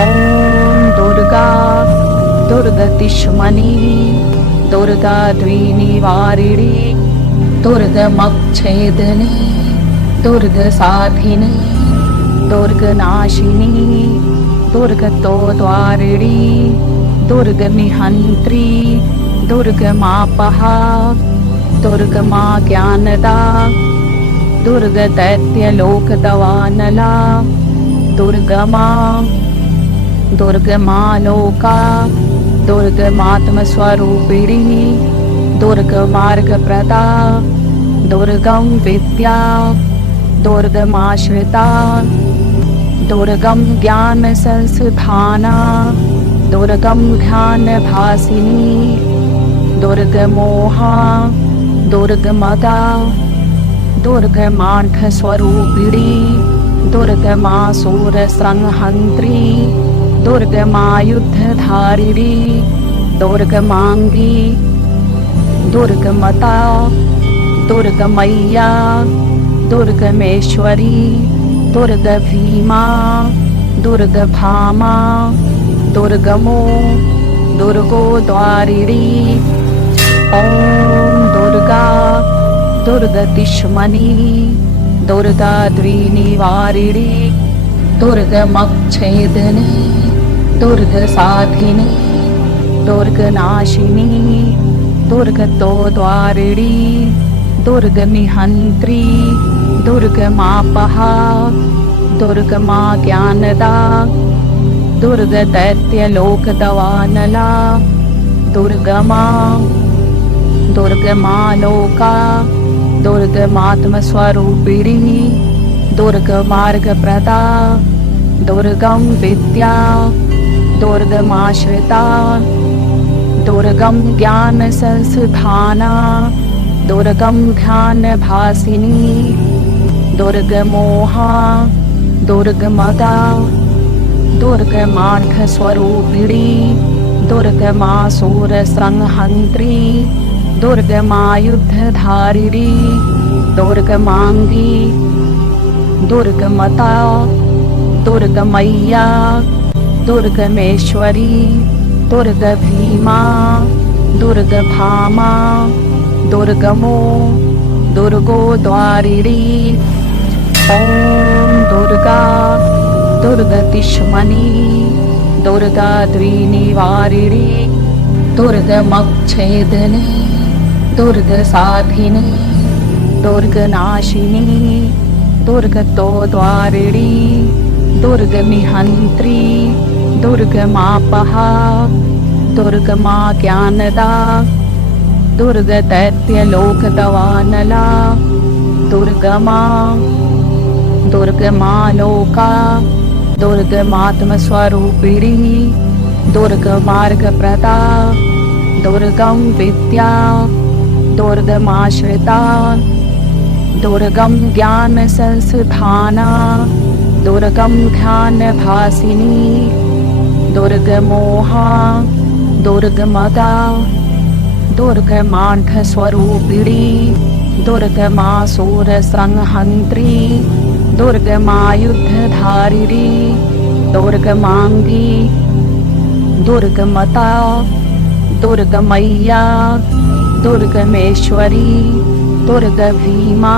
ॐ दुर्गा दुर्गतिष्मनि दुर्गा द्विनिवारिणि दुर्गमच्छेदिनि दुर्गसाधिनि दुर्गनाशिनि दुर्गतोद्वारिणि दुर्गनिहन्त्री दुर्गमापहा दुर्गमाज्ञानदा दुर्गदैत्यलोकदवानला दुर्गमा दुर्गमालोका दुर्गमात्मस्वरूपिणी दुर्गमार्गप्रदा दुर्गं विद्या दुर्गमाश्रिता दुर्गं ज्ञानसंस्थाना दुर्गं ध्यानभासिनी दुर्गमोहा दुर्गमदा दुर्गमार्गस्वरूपिणी दुर्गमासुरसंहन्त्री दुर्गमायुद्धधारिणी दुर्गमाङ्गी दुर्गमता दुर्गमय्या दुर्गमेश्वरी दुर्गभीमा दुर्गभामा दुर्गमो दुर्गोद्वारिणी ॐ दुर्गा दुर्गतिष्मनि दुर्गा द्विनिवारिणि दुर्गमच्छेदिनि दुर्गसाधिनि दुर्गनाशिनि दुर्गतोद्वारिणि दुर्गनिहन्त्री दुर्गमापहा दुर्गमाज्ञानदा दुर्गदैत्यलोकदवानला दुर्गमा दुर्गमालोका दुर्गमात्मस्वरूपिणी दुर्गमार्गप्रदा दुर्गं विद्या दुर्गमाश्रिता दुर्गं ज्ञानसंस्थाना दुर्गं ध्यानभासिनी दुर्गमोहा दुर्गमदा दुर्गमार्गस्वरूपिणी दुर्गमासुरसंहन्त्री दुर्गमायुद्धधारिणी दुर्गमाङ्गी दुर्गमता दुर्गमय्या दुर्गमेश्वरी दुर्गभीमा दुर्गभामा दुर्गमो दुर्गोद्वारिणी ॐ दुर्गा दुर्गतिष्मनि दुर्गा द्विनिवारिणि दुर्गमच्छेदिनि दुर्गसाधिनि दुर्गनाशिनि दुर्गतोद्वारिणि दुर्गनिहन्त्री दुर्गमापहा दुर्गमाज्ञानदा दुर्गदैत्यलोकदवानला दुर्गमा दुर्गमालोका दुर्गमात्मस्वरूपिणी दुर्गमार्गप्रदा दुर्गं विद्या दुर्गमाश्रिता दुर्गं ज्ञानसंस्थाना दुर्गं ध्यानभासिनी दुर्गमोहा दुर्गमदा दुर्गमार्गस्वरूपिणी दुर्गमासुरसंहन्त्री दुर्गमायुद्धधारिणी दुर्गमाङ्गी दुर्गमता दुर्गमय्या दुर्गमेश्वरी दुर्गभीमा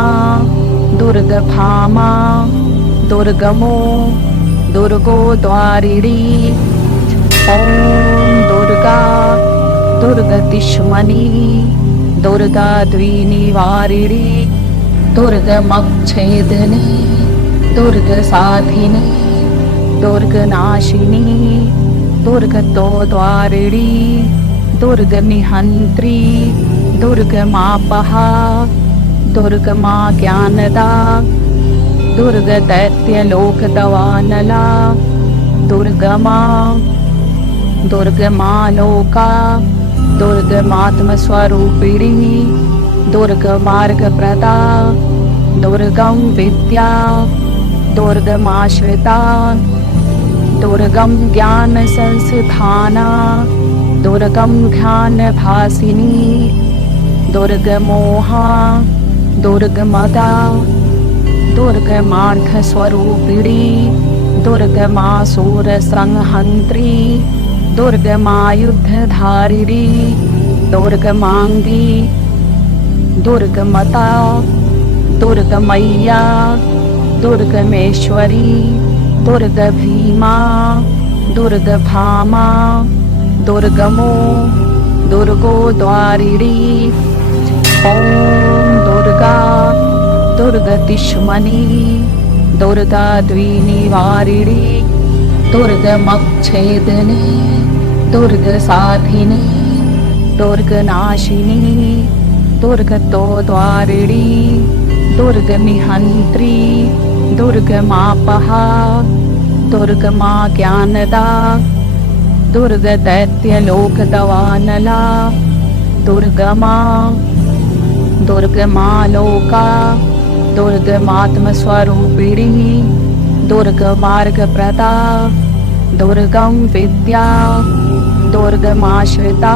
दुर्गभामा दुर्गमो दुर्गोद्वारिणी ॐ दुर्गा दुर्गतिष्मनि दुर्गा द्विनिवारिणि दुर्गमच्छेदिनि दुर्गसाधिनि दुर्गनाशिनि दुर्गतोद्वारिणि दुर्गनिहन्त्री दुर्गमापहा दुर्गमाज्ञानदा दुर्गदैत्यलोकदवानला दुर्गमा दुर्गमालोका दुर्गमात्मस्वरूपिणी दुर्गमार्गप्रदा दुर्गं विद्या दुर्गमाश्रिता दुर्गं ज्ञानसंस्थाना दुर्गं ध्यानभासिनी दुर्गमोहा दुर्गमदा दुर्गमार्गस्वरूपिणी दुर्गमासुरसंहन्त्री दुर्गमायुद्धधारिणी दुर्गमाङ्गी दुर्गमता दुर्गमय्या दुर्गमेश्वरी दुर्गभीमा दुर्गभामा दुर्गमो दुर्गो द्वारिणी ॐ दुर्गा दुर्गतिष्मनि दुर्गा द्विनिवारिणी दुर्गमच्छेदिनी दुर्गसाधिनी दुर्गनाशिनी दुर्गतोद्वारिणी दुर्गनिहन्त्री दुर्गमापहा दुर्गमाज्ञानदा दुर्गदैत्यलोकदवानला दुर्गमा दुर्गमालोका दुर्गमात्मस्वरूपिणी दुर्गमार्गप्रदा दुर्गं विद्या दुर्गमाश्रिता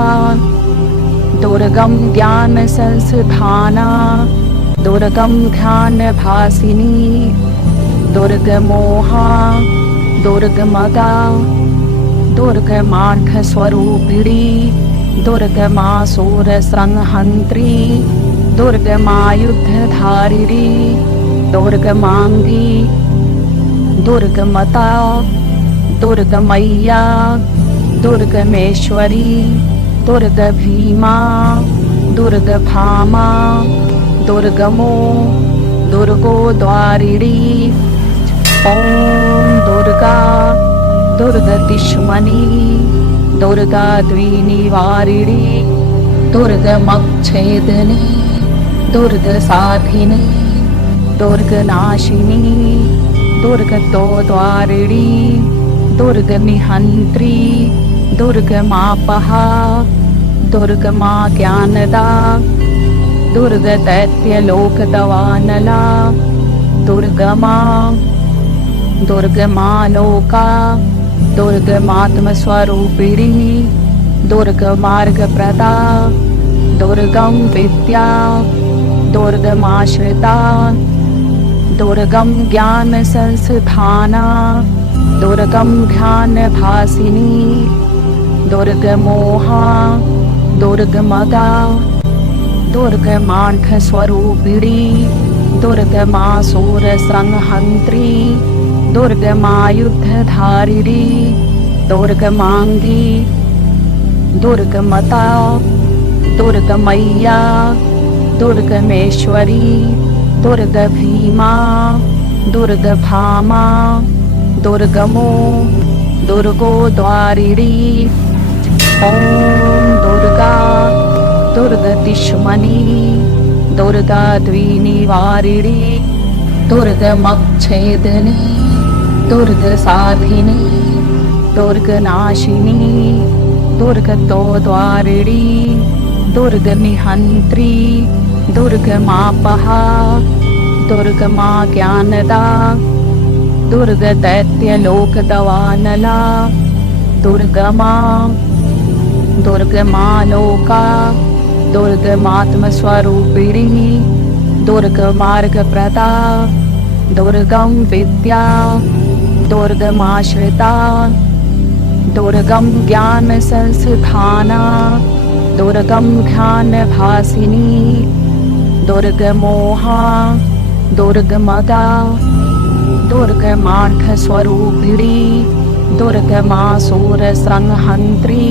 दुर्गं ज्ञानसंस्थाना दुर्गं ध्यानभासिनी दुर्गमोहा दुर्गमदा दुर्गमार्गस्वरूपिणी दुर्गमासुरसंहन्त्री दुर्गमायुद्धधारिणी दुर्गमाङ्गी दुर्गमता दुर्गमय्या दुर्गमेश्वरी दुर्गभीमा दुर्गभामा दुर्गमो दुर्गो द्वारिणी ॐ दुर्गा दुर्गतिष्मनि दुर्गा द्विनिवारिणी दुर्गमच्छेदिनी दुर्गसाधिनी दुर्गनाशिनी दुर्गतोद्वारिणी दुर्गनिहन्त्री दुर्गमापहा दुर्गमाज्ञानदा दुर्गदैत्यलोकदवानला दुर्गमा दुर्गमालोका दुर्गमात्मस्वरूपिणी दुर्गमार्गप्रदा दुर्गं विद्या दुर्गमाश्रिता दुर्गं ज्ञानसंस्थाना दुर्गं ध्यानभासिनी दुर्गमोहा दुर्गमदा दुर्गमार्गस्वरूपिणी दुर्गमासुरसंहन्त्री दुर्गमायुद्धधारिणी दुर्गमाङ्गी दुर्गमता दुर्गमय्या दुर्गमेश्वरी दुर्गभीमा दुर्गभामा दुर्गमो दुर्गो द्वारिणी ॐ दुर्गा दुर्गतिष्मनि दुर्गा द्विनिवारिणी दुर्गमच्छेदिनी दुर्गसाधिनी दुर्गनाशिनी दुर्गतोद्वारिणी दुर्गनिहन्त्री दुर्गमापहा दुर्गमाज्ञानदा दुर्गदैत्यलोकदवानला दुर्गमा दुर्गमालोका दुर्गमात्मस्वरूपिणी दुर्गमार्गप्रदा दुर्गं विद्या दुर्गमाश्रिता दुर्गं ज्ञानसंस्थाना दुर्गं ध्यानभासिनी दुर्गमोहा दुर्गमदा दुर्गमार्गस्वरूपिणी दुर्गमासुरसंहन्त्री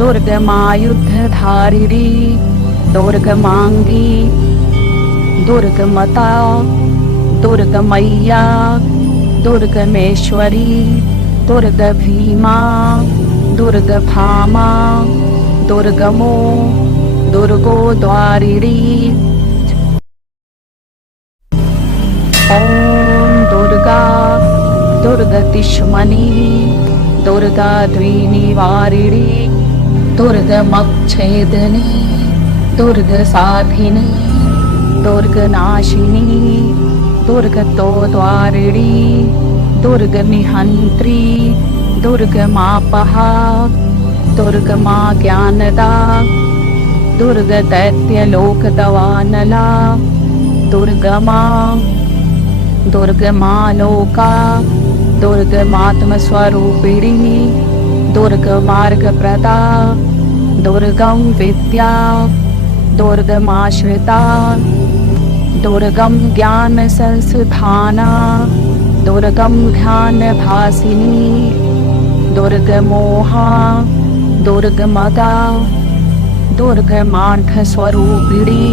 दुर्गमायुद्धधारिणी दुर्गमाङ्गी दुर्गमता दुर्गमय्या दुर्गमेश्वरी दुर्गभीमा दुर्गभामा दुर्गमो दुर्गो द्वारिणी ॐ दुर्गा दुर्गतिष्मनि दुर्गा द्विनिवारिणी दुर्गमच्छेदिनी दुर्गसाधिनी दुर्गनाशिनी दुर्गतोद्वारिणी दुर्गनिहन्त्री दुर्गमापहा दुर्गमाज्ञानदा दुर्गदैत्यलोकदवानला दुर्गमा दुर्गमालोका दुर्गमात्मस्वरूपिणी दुर्गमार्गप्रदा दुर्गं विद्या दुर्गमाश्रिता दुर्गं ज्ञानसंस्थाना दुर्गं ध्यानभासिनी दुर्गमोहा दुर्गमदा दुर्गमार्गस्वरूपिणी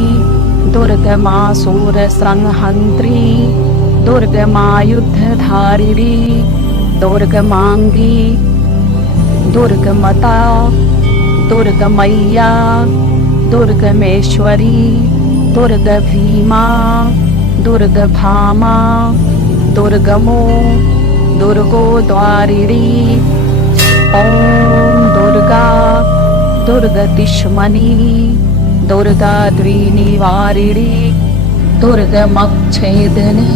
दुर्गमासुरसंहन्त्री दुर्गमायुद्धधारिणी दुर्गमाङ्गी दुर्गमता दुर्गमय्या दुर्गमेश्वरी दुर्गभीमा दुर्गभामा दुर्गमो दुर्गोद्वारिणी ॐ दुर्गा दुर्गतिष्मनी दुर्गा द्विनिवारिणी दुर्गमच्छेदिनी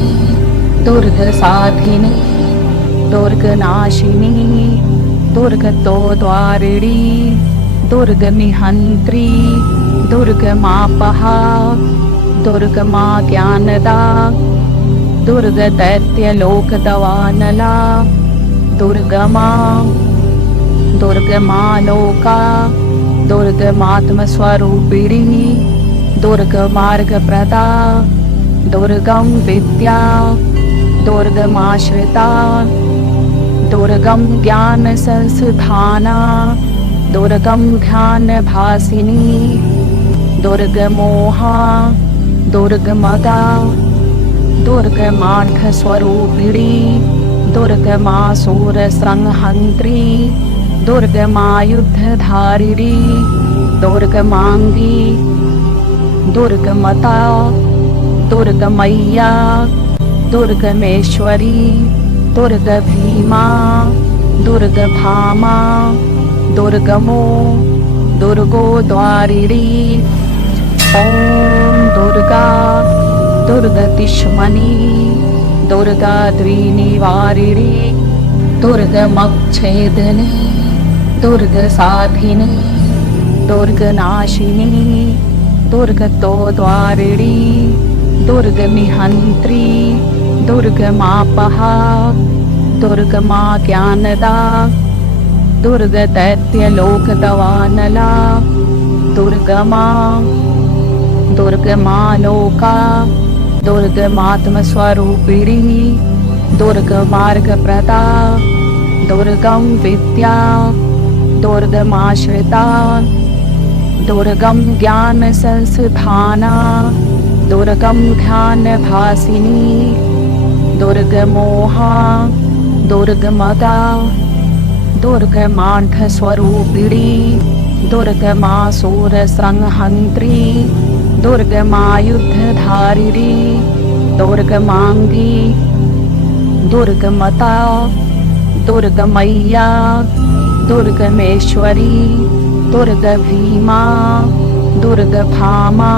दुर्गसाधिनी दुर्गनाशिनी दुर्गतोद्वारिणी दुर्गनिहन्त्री दुर्गमापहा दुर्गमाज्ञानदा दुर्गदैत्यलोकदवानला दुर्गमा दुर्गमालोका दुर्गमात्मस्वरूपिणी दुर्गमार्गप्रदा दुर्गं विद्या दुर्गमाश्रिता दुर्गं ज्ञानसंस्थाना दुर्गं ध्यानभासिनी दुर्गमोहा दुर्गमदा दुर्गमार्गस्वरूपिणी दुर्गमासुरसंहन्त्री दुर्गमायुद्धधारिणी दुर्गमाङ्गी दुर्गमता दुर्गमय्या दुर्गमेश्वरी दुर्गभीमा दुर्गभामा दुर्गमो दुर्गोद्वारिणी ॐ दुर्गा दुर्गतिष्मनी दुर्गा द्विनिवारिणी दुर्गमच्छेदिनी दुर्गसाधिनी दुर्गनाशिनी दुर्गतोद्वारिणी दुर्गनिहन्त्री दुर्गमापहा दुर्गमाज्ञानदा दुर्गदैत्यलोकदवानला दुर्गमा दुर्गमालोका दुर्गमात्मस्वरूपिणी दुर्गमार्गप्रदा दुर्गं विद्या दुर्गमाश्रिता दुर्गं ज्ञानसंस्थाना दुर्गं ध्यानभासिनी दुर्गमोहा दुर्गमदा दुर्गमार्गस्वरूपिणी दुर्गमासुरसंहन्त्री दुर्गमायुद्धधारिणी दुर्गमाङ्गी दुर्गमता दुर्गमय्या दुर्गमेश्वरी दुर्गभीमा दुर्गभामा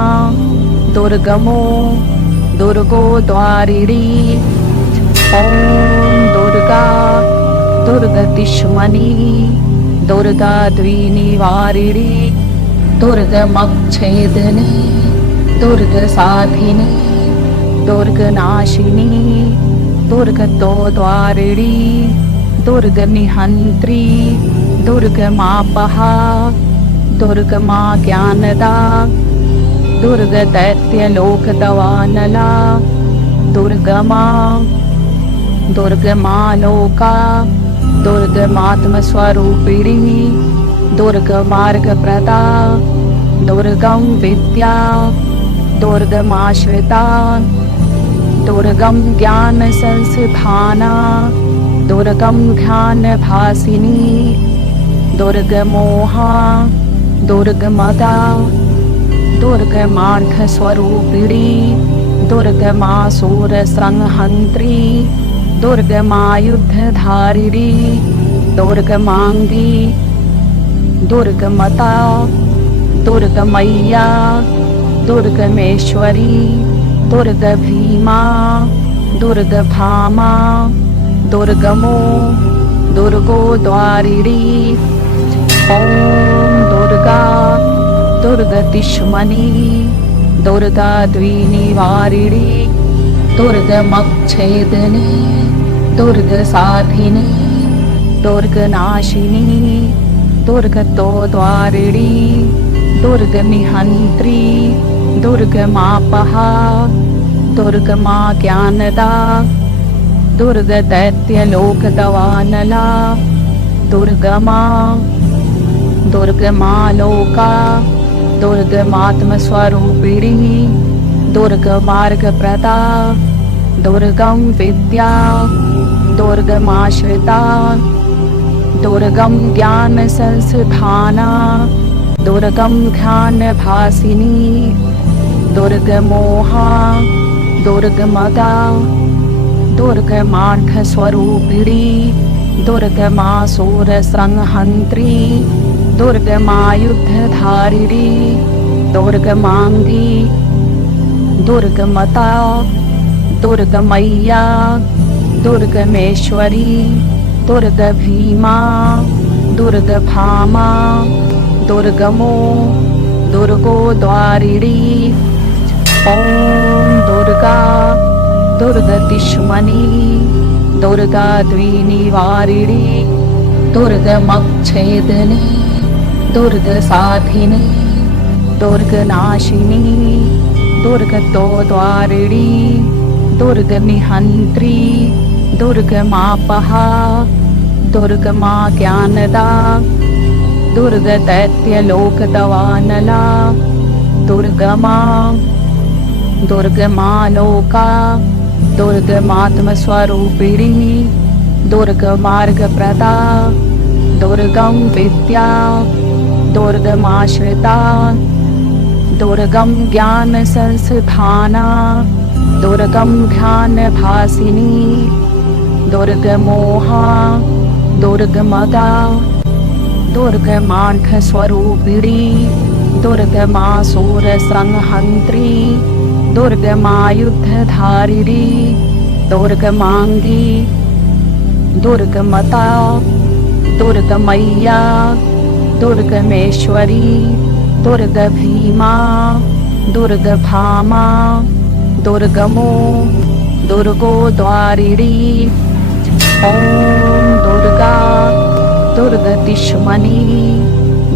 दुर्गमो दुर्गोद्वारिणी ॐ दुर्गा दुर्गतिष्मनी दुर्गा द्विनिवारिणी दुर्गमच्छेदिनी दुर्गसाधिनी दुर्गनाशिनी दुर्गतोद्वारिणी दुर्गनिहन्त्री दुर्गमापहा दुर्गमाज्ञानदा दुर्गदैत्यलोकदवानला दुर्गमा दुर्गमालोका दुर्गमात्मस्वरूपिणी दुर्गमार्गप्रदा दुर्गं विद्या दुर्गमाश्रिता दुर्गं ज्ञानसंस्थाना दुर्गं ध्यानभासिनी दुर्गमोहा दुर्गमदा दुर्गमार्गस्वरूपिणी दुर्गमासुरसंहन्त्री दुर्गमायुद्धधारिणी दुर्गमाङ्गी दुर्गमता दुर्गमय्या दुर्गमेश्वरी दुर्गभीमा दुर्गभामा दुर्गमो दुर्गोद्वारिणी ॐ दुर्गा दुर्गतिष्मनी दुर्गा द्विनिवारिणी दुर्गमच्छेदिनी दुर्गसाधिनी दुर्गनाशिनी दुर्गतोद्वारिणी दुर्गनिहन्त्री दुर्गमापहा दुर्गमा ज्ञानदा दुर्गदैत्यलोकदवानला दुर्गमा दुर्गमालोका दुर्गमात्मस्वरूपिणी दुर्गमार्गप्रदा दुर्गम विद्या दुर्गमाश्रिता दुर्गम ज्ञानसंस्थाना दुर्गम ध्यानभासिनी दुर्गमोहा दुर्गमदा दुर्गमार्थस्वरूपिणी दुर्गमासुरसंहन्त्री दुर्गमायुद्धधारिणी दुर्गमांगी दुर्गमता दुर्गमय्या दुर्गमेश्वरी दुर्गभीमा दुर्गभामा दुर्गमो दुर्गोद्वारिणी ॐ दुर्गा दुर्गतिष्मनी दुर्गा द्विनिवारिणी दुर्गमच्छेदिनी दुर्गसाधिनी दुर्गनाशिनी दुर्गतोद्वारिणी दुर्गनिहन्त्री दुर्गमापहा दुर्गमा ज्ञानदा दुर्गदैत्यलोकदवानला दुर्गमा दुर्गमालोका दुर्गमात्मस्वरूपिणी दुर्गमार्गप्रदा दुर्गम विद्या दुर्गमाश्रिता दुर्गम ज्ञानसंस्थाना दुर्गम ध्यानभासिनी दुर्गमोहा दुर्गमदा दुर्गमार्थस्वरूपिणी दुर्गमासुरसंहन्त्री दुर्गमायुद्धधारिणी दुर्गमांगी दुर्गमता दुर्गमय्या दुर्गमेश्वरी दुर्गभीमा दुर्गभामा दुर्गमो दुर्गोद्वारिणी ॐ दुर्गा दुर्गतिष्मनी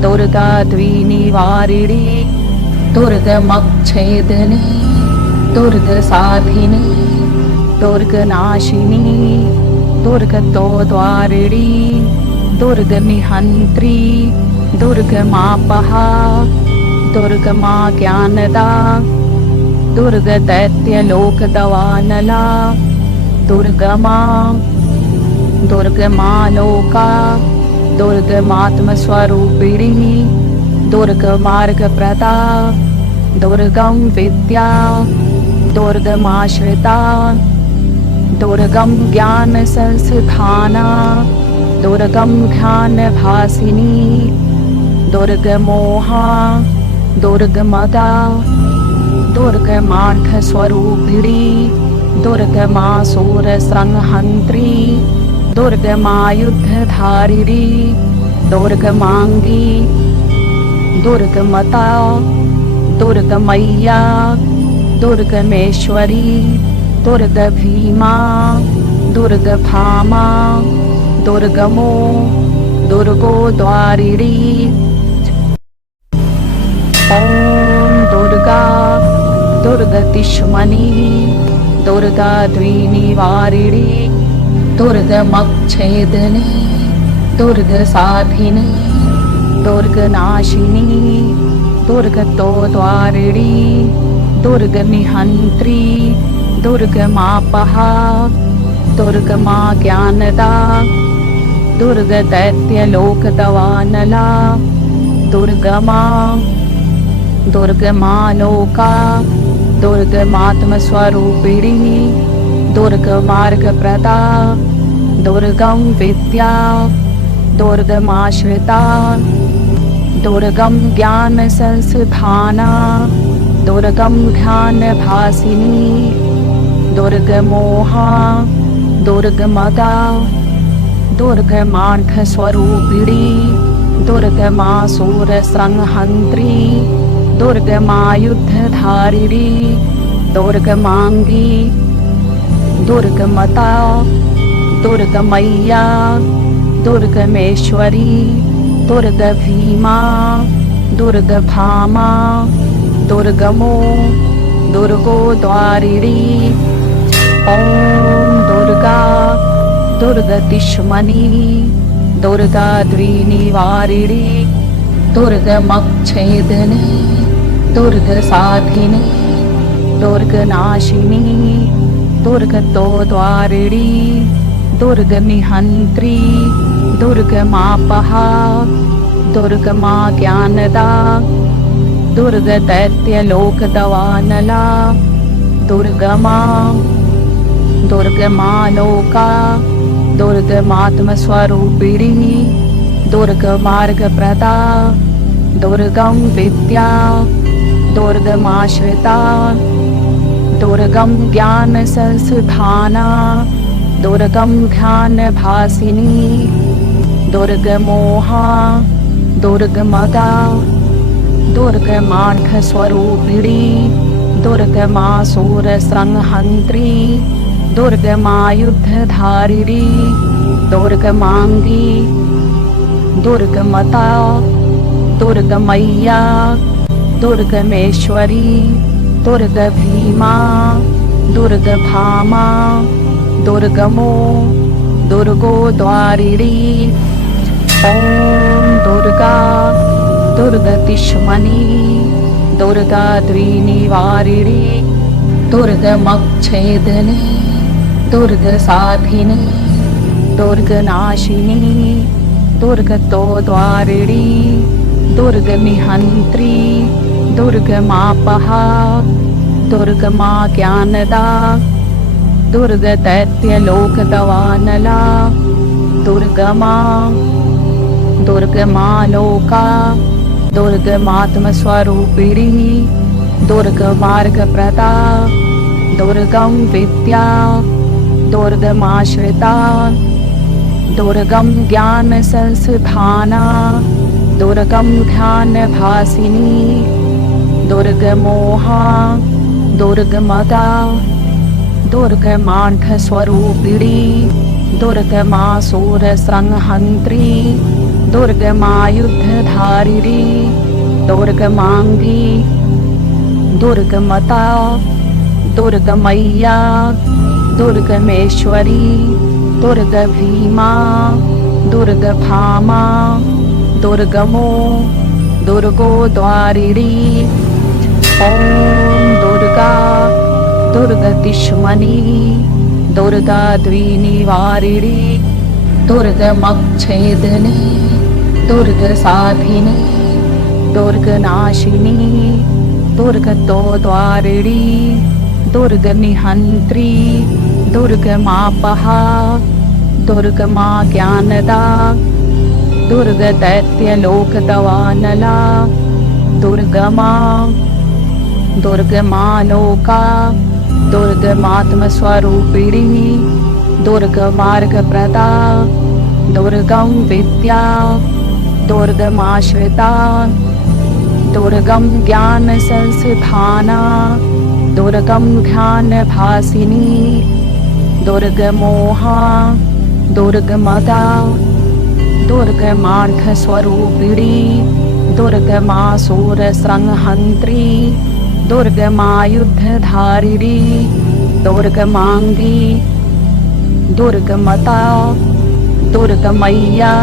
दुर्गा द्विनिवारिणी दुर्गमच्छेदिनी दुर्गसाधिनी दुर्गनाशिनी दुर्गतोद्वारिणी दुर्गनिहन्त्री दुर्गमापहा दुर्गमा ज्ञानदा दुर्गदैत्यलोकदवानला दुर्गमा दुर्गमालोका दुर्गमात्मस्वरूपिणी दुर्गमार्गप्रदा दुर्गम विद्या दुर्गमाश्रिता दुर्गम ज्ञानसंस्थाना दुर्गम ध्यानभासिनी दुर्गमोहा दुर्गमदा दुर्गमार्थस्वरूपिणी दुर्गमासुरसंहन्त्री दुर्गमायुद्धधारिणी दुर्गमांगी दुर्गमता दुर्गमय्या दुर्गमेश्वरी दुर्गभीमा दुर्गभामा दुर्गमो दुर्गोद्वारिणी ॐ दुर्गा दुर्गतिष्मनी दुर्गा द्विनिवारिणी दुर्गमच्छेदिनी दुर्गसाधिनी दुर्गनाशिनी दुर्गतोद्वारिणी दुर्गनिहन्त्री दुर्गमापहा दुर्गमा ज्ञानदा दुर्गदैत्यलोकदवानला दुर्गमा दुर्गमालोका दुर्गमात्मस्वरूपिणी दुर्गमार्गप्रदा दुर्गम विद्या दुर्गमाश्रिता दुर्गम ज्ञानसंस्थाना दुर्गम ध्यानभासिनी दुर्गमोहा दुर्गमदा दुर्गमार्थस्वरूपिणी दुर्गमासुरसंहन्त्री दुर्गमायुद्धधारिणी दुर्गमांगी दुर्गमता दुर्गमय्या दुर्गमेश्वरी दुर्गभीमा दुर्गभामा दुर्गमो दुर्गो द्वारिणी। ॐ दुर्गा दुर्गतिष्मनि दुर्गा द्विनिवारिणी दुर्गमच्छेदिनी दुर्गसाधिनी दुर्गनाशिनी दुर्गतोद्वारिणी दुर्गनिहन्त्री दुर्गमापहा दुर्गमा ज्ञानदा दुर्गदैत्यलोकदवानला दुर्गमा दुर्गमालोका दुर्गमात्मस्वरूपिणी दुर्गमार्गप्रदा दुर्गं विद्या दुर्गमाश्रिता दुर्गं ज्ञानसंस्थाना दुर्गं ध्यानभासिनी दुर्गमोहा दुर्गमदा दुर्गमार्गस्वरूपिणी दुर्गमासुरसंहन्त्री दुर्गमायुद्धधारिणी दुर्गमांगी दुर्गमता दुर्गमय्या दुर्गमेश्वरी दुर्गभीमा दुर्गभामा दुर्गमो दुर्गो द्वारिणी। ॐ दुर्गा दुर्गतिष्मनि दुर्गा द्विनिवारिणी दुर्गमच्छेदिनी दुर्गसाधिनी दुर्गनाशिनी दुर्गतोद्वारिणी दुर्गनिहन्त्री दुर्गमापहा दुर्गमा ज्ञानदा दुर्गदैत्यलोकदवानला दुर्गमा दुर्गमालोका दुर्गमात्मस्वरूपिणी दुर्गमार्गप्रदा दुर्गं विद्या दुर्गमाश्रिता दुर्गं ज्ञानसंस्थाना दुर्गं ध्यानभासिनी दुर्गमोहा दुर्गमदा दुर्गमार्गस्वरूपिणी दुर्गमासुरसंहन्त्री दुर्गमायुद्धधारिणी दुर्गमांगी दुर्गमता दुर्गमय्या दुर्गमेश्वरी दुर्गभीमा दुर्गभामा दुर्गमो दुर्गो द्वारिणी। ॐ दुर्गा दुर्गतिष्मनि दुर्गा द्विनिवारिणी दुर्गमच्छेदिनी दुर्गसाधिनी दुर्गनाशिनी दुर्गतोद्वारिणी दुर्गनिहन्त्री दुर्गमापहा दुर्गमा ज्ञानदा दुर्गदैत्यलोकदवानला दुर्गमा दुर्गमालोका दुर्गमात्मस्वरूपिणी दुर्गमार्गप्रदा दुर्गं विद्या दुर्गमाश्रिता दुर्गं ज्ञानसंस्थाना दुर्गं ध्यानभासिनी दुर्गमोहा दुर्गमदा दुर्गमार्गस्वरूपिणी दुर्गमासुरसंहन्त्री दुर्गमायुद्धधारिणी दुर्गमांगी दुर्गमता दुर्गमय्या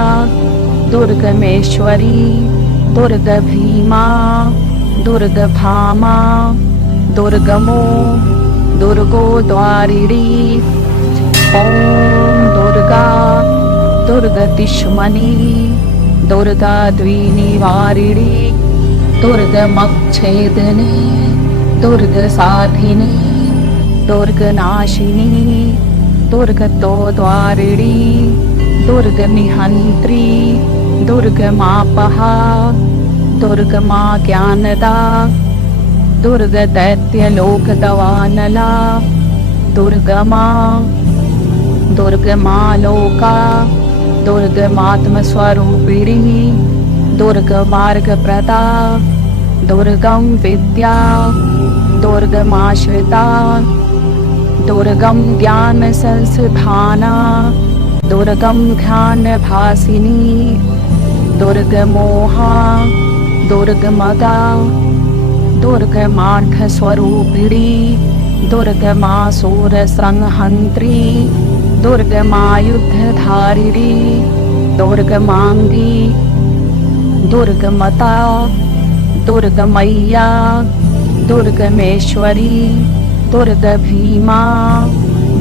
दुर्गमेश्वरी दुर्गभीमा दुर्गभामा दुर्गमो दुर्गो द्वारिणी। ॐ दुर्गा दुर्गतिष्मनि दुर्गा द्विनिवारिणी दुर्गमच्छेदिनी दुर्गसाधिनी दुर्गनाशिनी दुर्गतोद्वारिणी दुर्गनिहन्त्री दुर्गमापहा दुर्गमा ज्ञानदा दुर्गदैत्यलोकदवानला दुर्गमा दुर्गमालोका दुर्गमात्मस्वरूपिणी दुर्गमार्गप्रदा दुर्गं विद्या दुर्गमाश्रिता दुर्गम ज्ञान संस्थाना दुर्गम ध्यान भासिनी दुर्गमोहा दुर्गमदा दुर्गमार्थ स्वरूपिणी दुर्गमासुर संहंत्री दुर्गमायुद्धधारिणी दुर्गमांगी दुर्गमता दुर्गमय्या दुर्गमेश्वरी दुर्गभीमा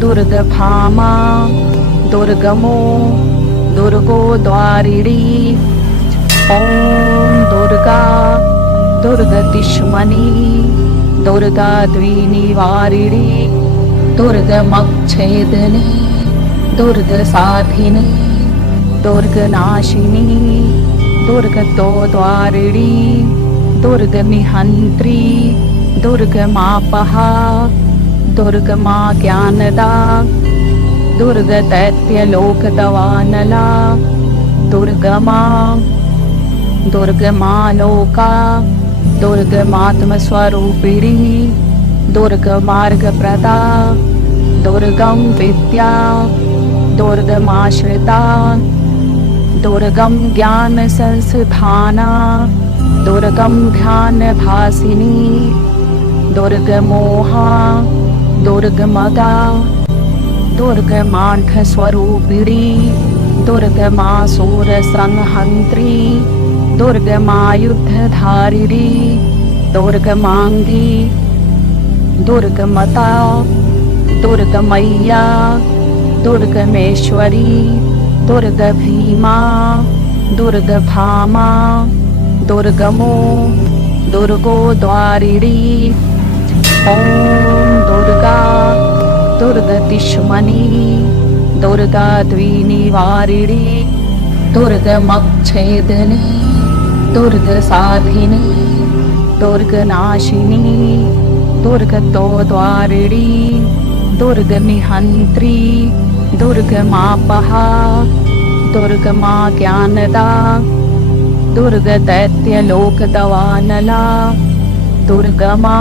दुर्गभामा दुर्गमो दुर्गोद्वारिणी ॐ दुर्गा दुर्गतिष्मनी दुर्गा द्विनिवारिणी दुर्गमच्छेदिनी दुर्गसाधिनी दुर्गनाशिनी दुर्गतोद्वारिणी दुर्गनिहन्त्री दुर्गमापहा दुर्गमा ज्ञानदा दुर्गदैत्यलोकदवानला दुर्गमा दुर्गमालोका दुर्गमात्मस्वरूपिणी दुर्गमार्गप्रदा दुर्गम विद्या दुर्गमाश्रिता दुर्गम ज्ञान संस्थाना दुर्गम ध्यान भासिनी दुर्गमोहा दुर्गमदा दुर्गमार्थ स्वरूपिणी दुर्गमासुर संहंत्री दुर्गमायुद्धधारिणी दुर्गमांगी दुर्गमता दुर्गमय्या दुर्गमेश्वरी दुर्गभीमा दुर्गभामा दुर्गमो दुर्गोद्वारिणी ॐ दुर्गा दुर्गतिष्मनी दुर्गा द्विनिवारिणी दुर्गमच्छेदिनी दुर्गसाधिनी दुर्गनाशिनी दुर्गतोद्वारिणी दुर्गनिहन्त्री दुर्गमापहा दुर्गमा ज्ञानदा दुर्गदैत्यलोकदवानला दुर्गमा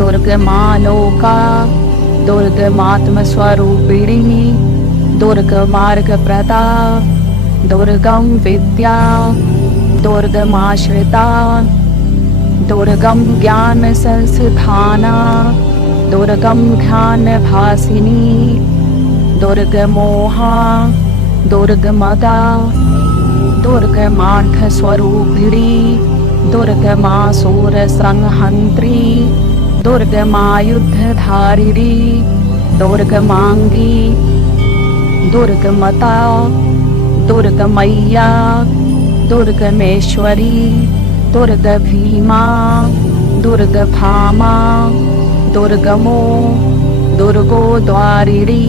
दुर्गमालोका दुर्गमात्मस्वरूपिणी दुर्गमार्गप्रदा दुर्गम विद्या दुर्गमाश्रिता दुर्गम ज्ञान संस्थाना दुर्गम ध्यान भासिनी दुर्गमोहा दुर्गमदा दुर्गमार्थ स्वरूपिणी दुर्गमासुर संहंत्री दुर्गमायुद्धधारिणी दुर्गमांगी दुर्गमता दुर्गमय्या दुर्गमेश्वरी दुर्गभीमा दुर्गभामा दुर्गमो दुर्गोद्वारिणी